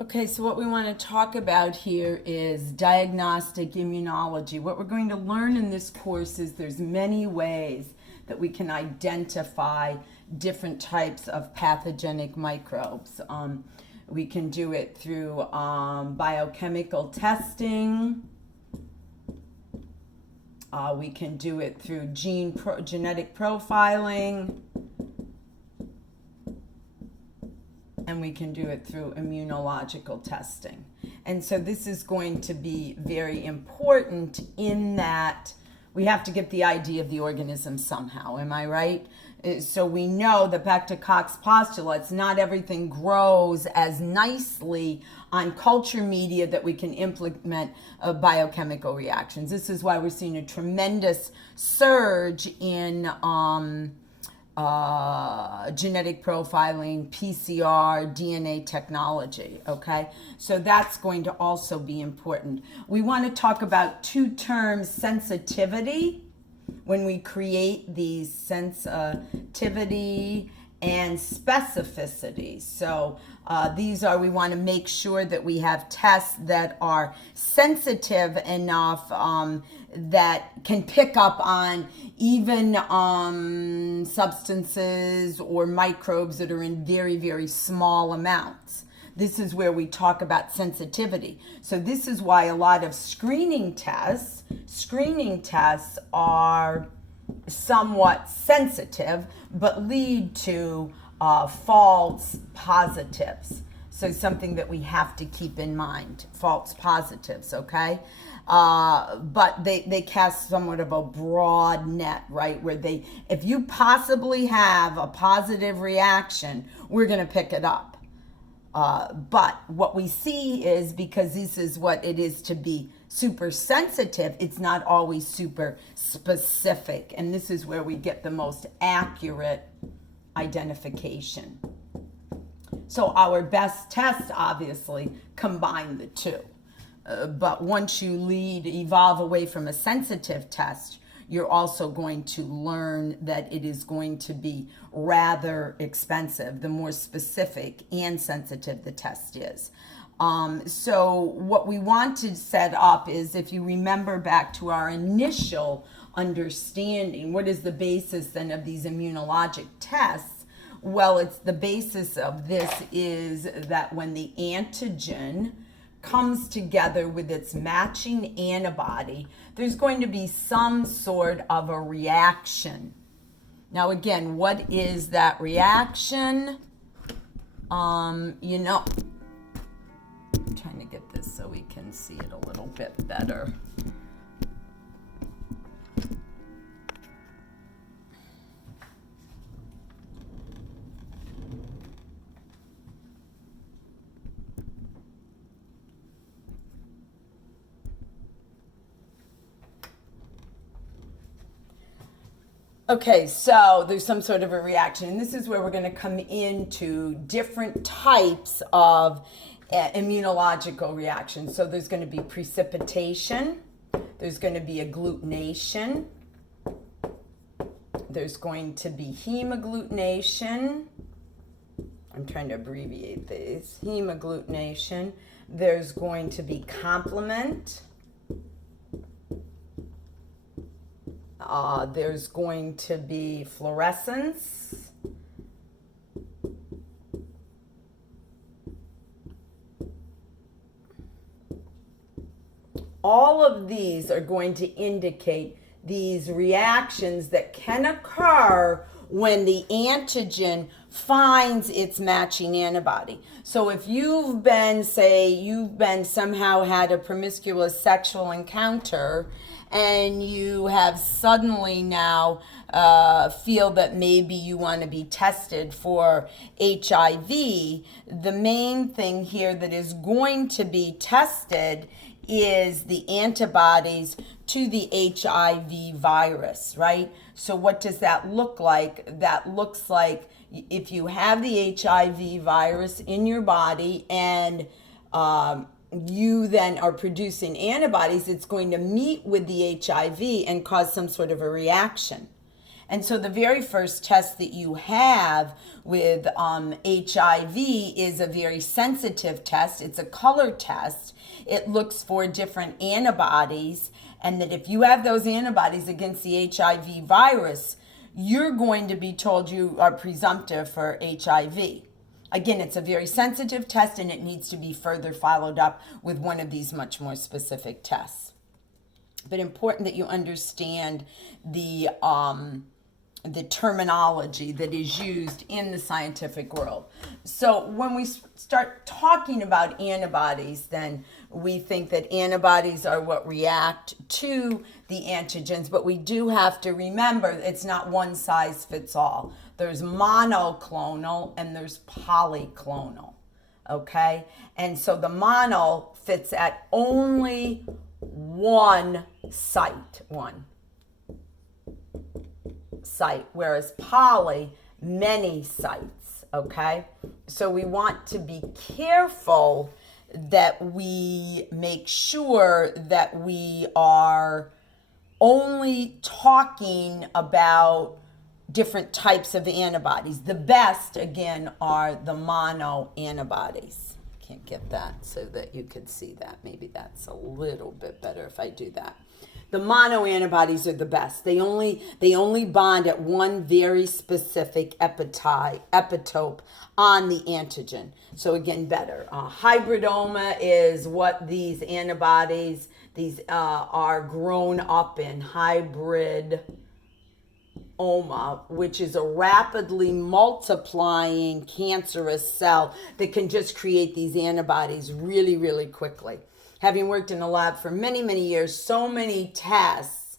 Okay, so what we want to talk about here is diagnostic immunology. What we're going to learn in this course is there's many ways that we can identify different types of pathogenic microbes. We can do it through biochemical testing. We can do it through genetic profiling. And we can do it through immunological testing. And so this is going to be very important in that we have to get the idea of the organism somehow. Am I right? So we know that back to Koch's postulates, not everything grows as nicely on culture media that we can implement biochemical reactions. This is why we're seeing a tremendous surge in genetic profiling, PCR, DNA technology, okay? So that's going to also be important. We want to talk about two terms, sensitivity, when we create these sensitivity and specificity. So these are, we want to make sure that we have tests that are sensitive enough that can pick up on even substances or microbes that are in very, very small amounts. This is where we talk about sensitivity. So this is why a lot of screening tests are somewhat sensitive, but lead to false positives. So something that we have to keep in mind, false positives, okay? But they cast somewhat of a broad net, right? Where if you possibly have a positive reaction, we're gonna pick it up. But what we see is, because this is what it is to be super sensitive, it's not always super specific. And this is where we get the most accurate identification. So our best tests obviously combine the two. But once you evolve away from a sensitive test, you're also going to learn that it is going to be rather expensive, the more specific and sensitive the test is. So what we want to set up is, if you remember back to our initial understanding, what is the basis then of these immunologic tests? Well, it's the basis of this is that when the antigen comes together with its matching antibody, there's going to be some sort of a reaction. Now, again, what is that reaction? I'm trying to get this so we can see it a little bit better. Okay, so there's some sort of a reaction, and this is where we're going to come into different types of immunological reactions. So there's going to be precipitation, there's going to be agglutination, there's going to be hemagglutination. I'm trying to abbreviate these. Hemagglutination. There's going to be complement. There's going to be fluorescence. All of these are going to indicate these reactions that can occur when the antigen finds its matching antibody. So if you've been somehow had a promiscuous sexual encounter, and you have suddenly now feel that maybe you want to be tested for HIV, the main thing here that is going to be tested is the antibodies to the HIV virus, right? So what does that look like? That looks like if you have the HIV virus in your body and you then are producing antibodies, it's going to meet with the HIV and cause some sort of a reaction. And so the very first test that you have with HIV is a very sensitive test. It's a color test. It looks for different antibodies, and that if you have those antibodies against the HIV virus, you're going to be told you are presumptive for HIV. Again, it's a very sensitive test, and it needs to be further followed up with one of these much more specific tests. But important that you understand the terminology that is used in the scientific world. So when we start talking about antibodies, then we think that antibodies are what react to the antigens, but we do have to remember it's not one size fits all. There's monoclonal and there's polyclonal, okay? And so the mono fits at only one site, whereas poly, many sites, okay? So we want to be careful that we make sure that we are only talking about different types of antibodies. The best, again, are the mono antibodies. Can't get that so that you could see that. Maybe that's a little bit better if I do that. The mono antibodies are the best. They only bond at one very specific epitope on the antigen. So again, better. Hybridoma is what these antibodies are grown up in. Hybridoma, which is a rapidly multiplying cancerous cell that can just create these antibodies really, really quickly. Having worked in a lab for many, many years, so many tests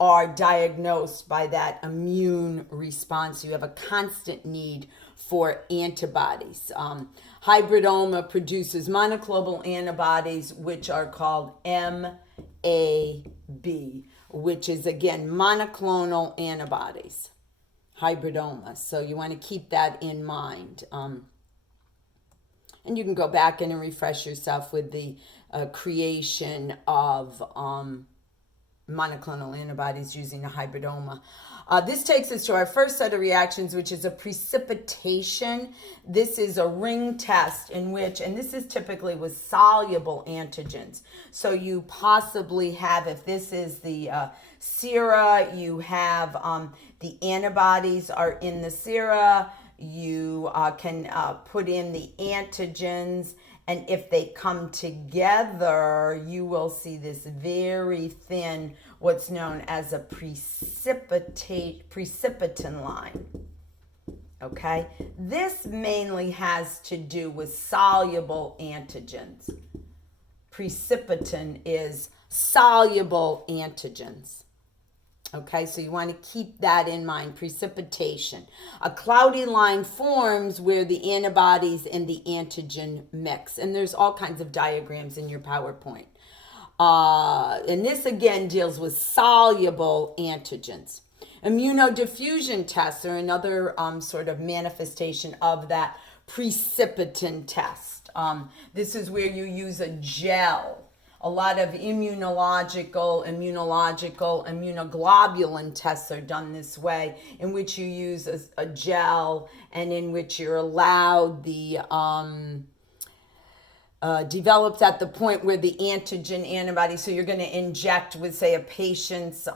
are diagnosed by that immune response. You have a constant need for antibodies. Hybridoma produces monoclonal antibodies, which are called MAB, which is, again, monoclonal antibodies. Hybridoma. So you want to keep that in mind. And you can go back in and refresh yourself with the creation of monoclonal antibodies using a hybridoma. This takes us to our first set of reactions, which is a precipitation. This is a ring test in which, and this is typically with soluble antigens. So you possibly have, if this is the sera, you have the antibodies are in the sera. You can put in the antigens, and if they come together, you will see this very thin, what's known as a precipitin line. Okay? This mainly has to do with soluble antigens. Precipitin is soluble antigens. Okay, so you want to keep that in mind, precipitation. A cloudy line forms where the antibodies and the antigen mix. And there's all kinds of diagrams in your PowerPoint. And this, again, deals with soluble antigens. Immunodiffusion tests are another sort of manifestation of that precipitin test. This is where you use a gel. A lot of immunological, immunoglobulin tests are done this way, in which you use a gel and in which you're allowed the develops at the point where the antigen antibody, so you're going to inject with, say, a patient's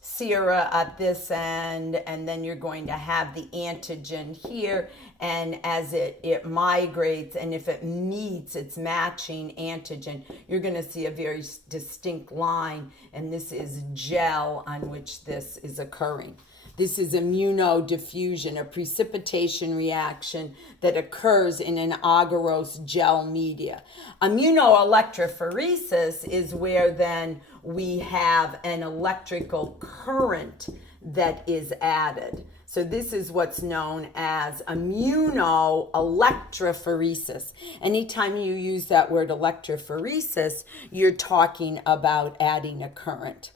sera at this end, and then you're going to have the antigen here, and as it migrates, and if it meets its matching antigen, you're going to see a very distinct line, and this is gel on which this is occurring. This is immunodiffusion, a precipitation reaction that occurs in an agarose gel media. Immunoelectrophoresis is where then we have an electrical current that is added. So this is what's known as immunoelectrophoresis. Anytime you use that word electrophoresis, you're talking about adding a current.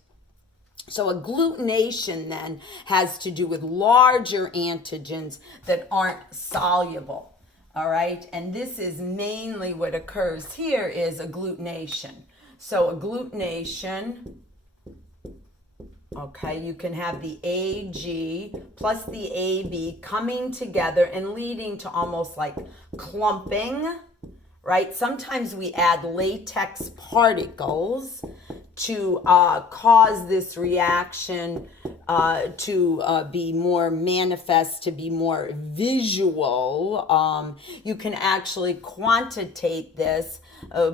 So agglutination then has to do with larger antigens that aren't soluble, all right? And this is mainly what occurs here is agglutination. So agglutination Okay, you can have the AG plus the AB coming together and leading to almost like clumping, right? Sometimes we add latex particles to cause this reaction to be more manifest, to be more visual. You can actually quantitate this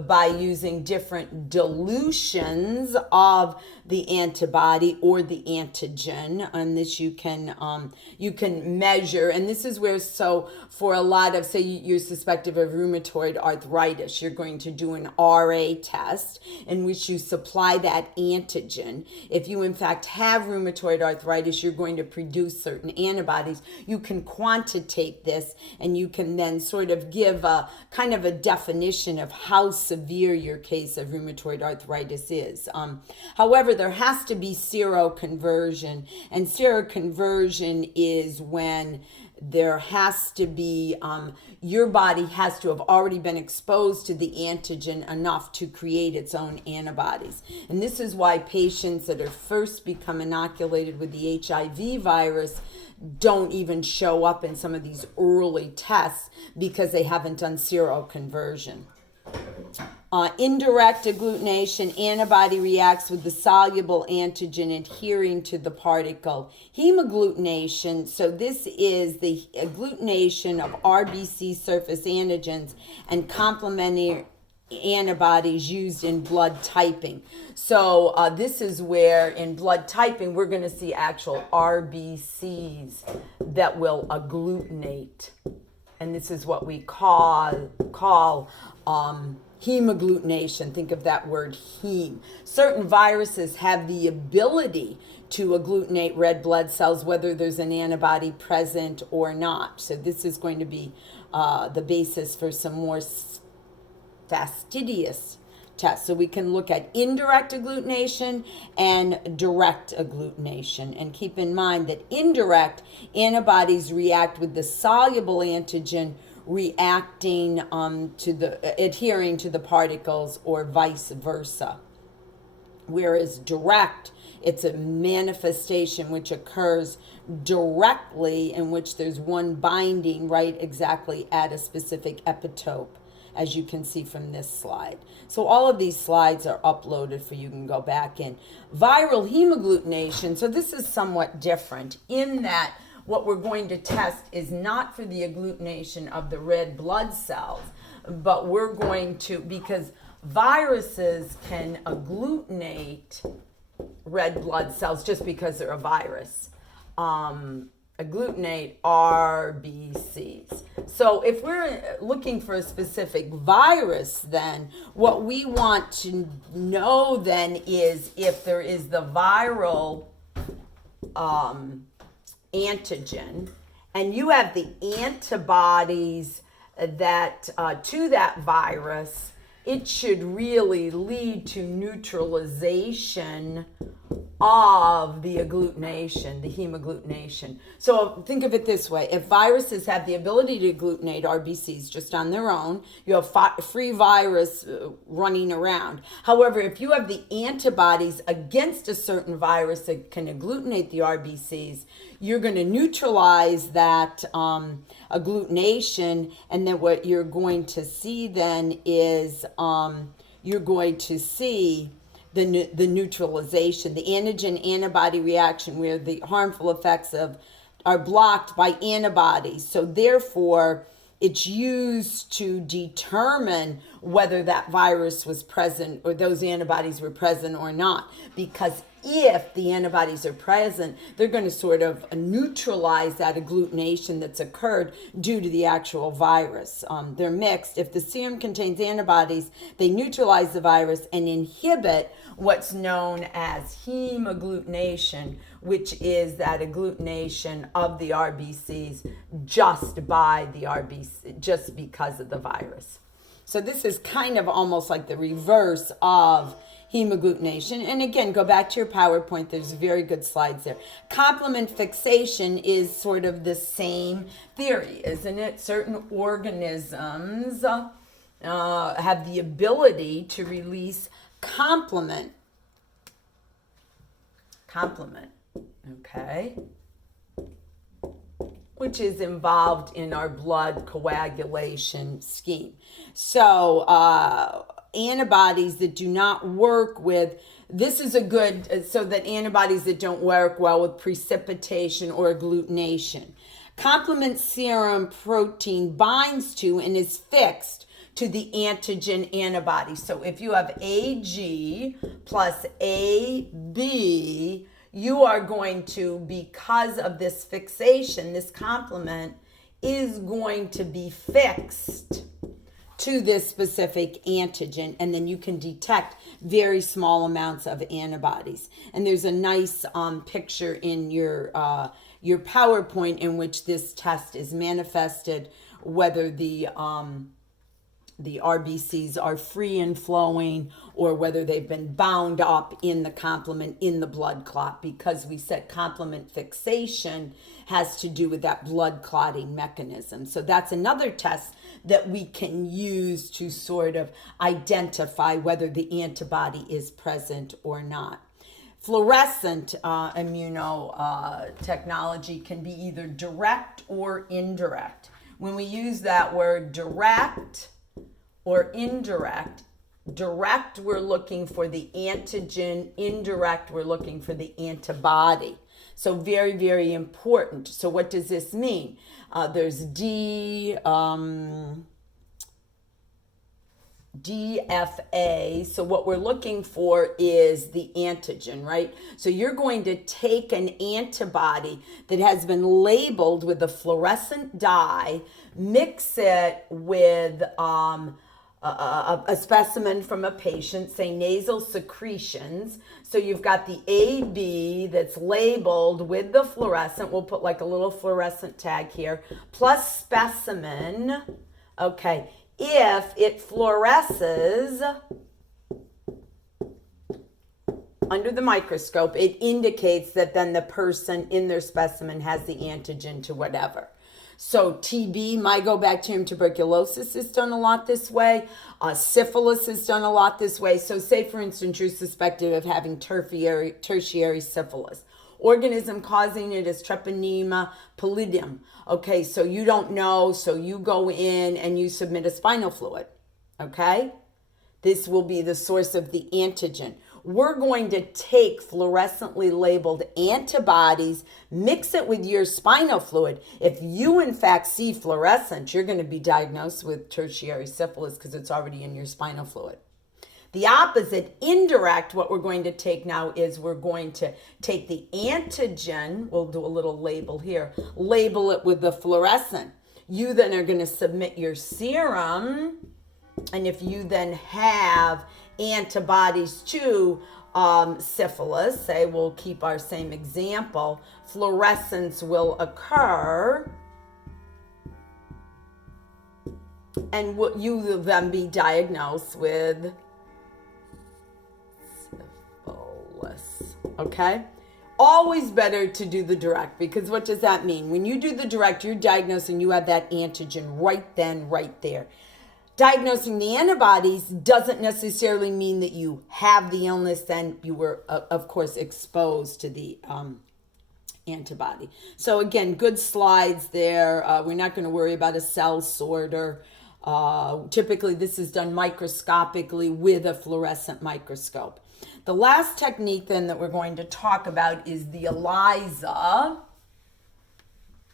by using different dilutions of the antibody or the antigen, and this you can measure. And this is where, so for a lot of, say you're suspected of rheumatoid arthritis, you're going to do an RA test in which you supply that antigen. If you in fact have rheumatoid arthritis, you're going to produce certain antibodies. You can quantitate this, and you can then sort of give a kind of a definition of how severe your case of rheumatoid arthritis is. However, there has to be seroconversion, and seroconversion is when there has to be, your body has to have already been exposed to the antigen enough to create its own antibodies. And this is why patients that are first become inoculated with the HIV virus don't even show up in some of these early tests because they haven't done seroconversion. Indirect agglutination, antibody reacts with the soluble antigen adhering to the particle. Hemagglutination, so this is the agglutination of RBC surface antigens and complementary antibodies used in blood typing. So this is where in blood typing we're going to see actual RBCs that will agglutinate. And this is what we call hemagglutination. Think of that word heme. Certain viruses have the ability to agglutinate red blood cells, whether there's an antibody present or not. So this is going to be the basis for some more fastidious tests. So we can look at indirect agglutination and direct agglutination. And keep in mind that indirect antibodies react with the soluble antigen reacting adhering to the particles, or vice versa. Whereas direct, it's a manifestation which occurs directly, in which there's one binding right exactly at a specific epitope, as you can see from this slide. So all of these slides are uploaded for you can go back in. Viral hemagglutination, so this is somewhat different in that what we're going to test is not for the agglutination of the red blood cells, but we're going to, because viruses can agglutinate red blood cells just because they're a virus. Agglutinate RBCs. So if we're looking for a specific virus, then what we want to know then is if there is the viral antigen, and you have the antibodies that to that virus, it should really lead to neutralization of the agglutination, the hemagglutination. So think of it this way. If viruses have the ability to agglutinate RBCs just on their own, you have free virus running around. However, if you have the antibodies against a certain virus that can agglutinate the RBCs, you're going to neutralize that agglutination, and then what you're going to see then is you're going to see the neutralization, the antigen-antibody reaction, where the harmful effects are blocked by antibodies. So therefore, it's used to determine whether that virus was present or those antibodies were present or not. Because if the antibodies are present, they're going to sort of neutralize that agglutination that's occurred due to the actual virus. They're mixed. If the serum contains antibodies, they neutralize the virus and inhibit what's known as hemagglutination, which is that agglutination of the RBCs just by the RBC, just because of the virus. So this is kind of almost like the reverse of hemagglutination. And again, go back to your PowerPoint. There's very good slides there. Complement fixation is sort of the same theory, isn't it? Certain organisms have the ability to release complement complement, okay, which is involved in our blood coagulation scheme. So antibodies that do not work with, this is a good, so that antibodies that don't work well with precipitation or agglutination. Complement serum protein binds to and is fixed to the antigen antibody. So if you have AG plus AB, you are going to, because of this fixation, this complement is going to be fixed to this specific antigen, and then you can detect very small amounts of antibodies. And there's a nice picture in your PowerPoint in which this test is manifested, whether the RBCs are free and flowing or whether they've been bound up in the complement in the blood clot, because we said complement fixation has to do with that blood clotting mechanism. So that's another test that we can use to sort of identify whether the antibody is present or not. Fluorescent immunotechnology can be either direct or indirect. When we use that word direct or indirect, direct, we're looking for the antigen. Indirect, we're looking for the antibody. So very, very important. So what does this mean? There's DFA. So what we're looking for is the antigen, right? So you're going to take an antibody that has been labeled with a fluorescent dye, mix it with a specimen from a patient, say nasal secretions. So you've got the AB that's labeled with the fluorescent. We'll put like a little fluorescent tag here, plus specimen. Okay, if it fluoresces under the microscope, it indicates that then the person in their specimen has the antigen to whatever. So TB, mycobacterium tuberculosis, is done a lot this way. Syphilis is done a lot this way. So say, for instance, you're suspected of having tertiary syphilis. Organism causing it is Treponema pallidum. Okay, so you don't know, so you go in and you submit a spinal fluid. Okay? This will be the source of the antigen. We're going to take fluorescently labeled antibodies, mix it with your spinal fluid. If you, in fact, see fluorescence, you're going to be diagnosed with tertiary syphilis because it's already in your spinal fluid. The opposite, indirect, what we're going to take now is we're going to take the antigen, we'll do a little label here, label it with the fluorescent. You then are going to submit your serum, and if you then have antibodies to syphilis, say we'll keep our same example, fluorescence will occur, and you will then be diagnosed with syphilis. Okay? Always better to do the direct, because what does that mean? When you do the direct, you're diagnosed and you have that antigen right then, right there. Diagnosing the antibodies doesn't necessarily mean that you have the illness, then you were, of course, exposed to the antibody. So again, good slides there. We're not going to worry about a cell sorter. Typically, this is done microscopically with a fluorescent microscope. The last technique then that we're going to talk about is the ELISA,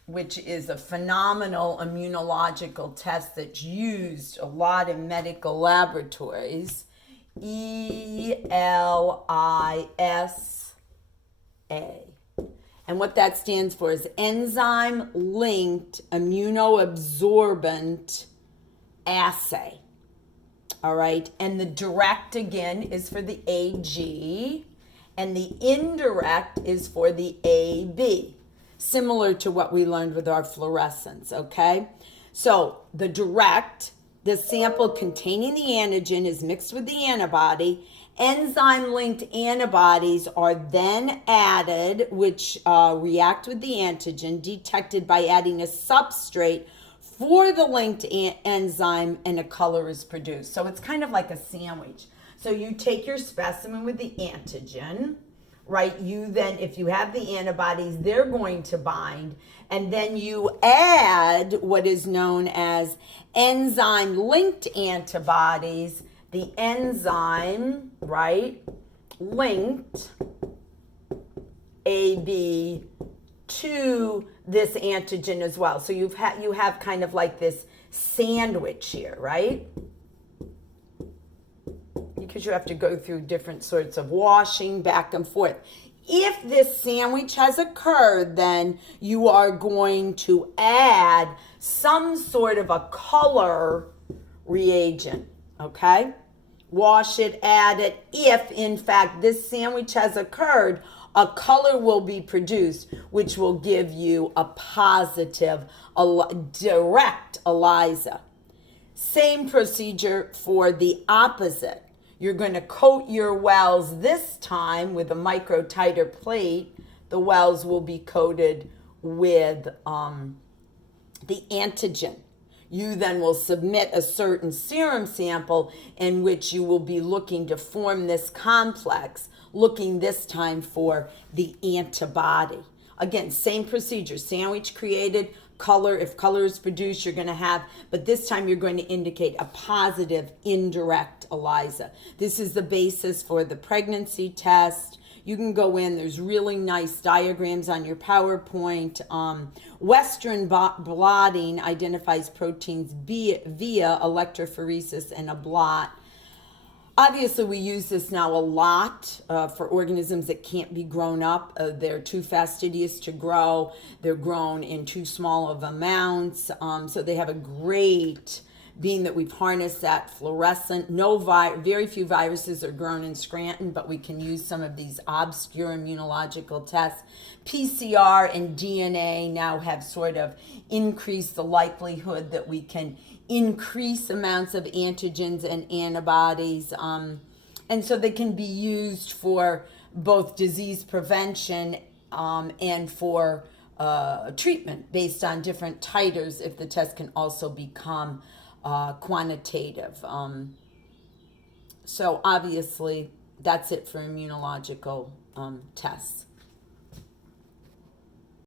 which is a phenomenal immunological test that's used a lot in medical laboratories. ELISA. And what that stands for is enzyme-linked immunoabsorbent assay. All right, and the direct, again, is for the AG, and the indirect is for the AB. Similar to what we learned with our fluorescence, okay? So the direct, the sample containing the antigen is mixed with the antibody. Enzyme-linked antibodies are then added, which react with the antigen, detected by adding a substrate for the linked enzyme, and a color is produced. So it's kind of like a sandwich. So you take your specimen with the antigen, right? You then, if you have the antibodies, they're going to bind, and then you add what is known as enzyme linked antibodies, the enzyme, right, linked AB to this antigen as well. So you have kind of like this sandwich here, right? Because you have to go through different sorts of washing back and forth. If this sandwich has occurred, then you are going to add some sort of a color reagent, okay? Wash it, add it. If, in fact, this sandwich has occurred, a color will be produced, which will give you a positive, direct ELISA. Same procedure for the opposite. You're going to coat your wells this time with a microtiter plate. The wells will be coated with the antigen. You then will submit a certain serum sample in which you will be looking to form this complex, looking this time for the antibody. Again, same procedure, sandwich created, color, if color is produced, you're going to have, but this time you're going to indicate a positive indirect ELISA. This is the basis for the pregnancy test. You can go in, there's really nice diagrams on your PowerPoint. Western blotting identifies proteins via electrophoresis and a blot. Obviously, we use this now a lot for organisms that can't be grown up. They're too fastidious to grow. They're grown in too small of amounts. So they have a great, being that we've harnessed that fluorescent. Very few viruses are grown in Scranton, but we can use some of these obscure immunological tests. PCR and DNA now have sort of increased the likelihood that we can increase amounts of antigens and antibodies. And so they can be used for both disease prevention and for treatment based on different titers if the test can also become quantitative. So obviously that's it for immunological tests.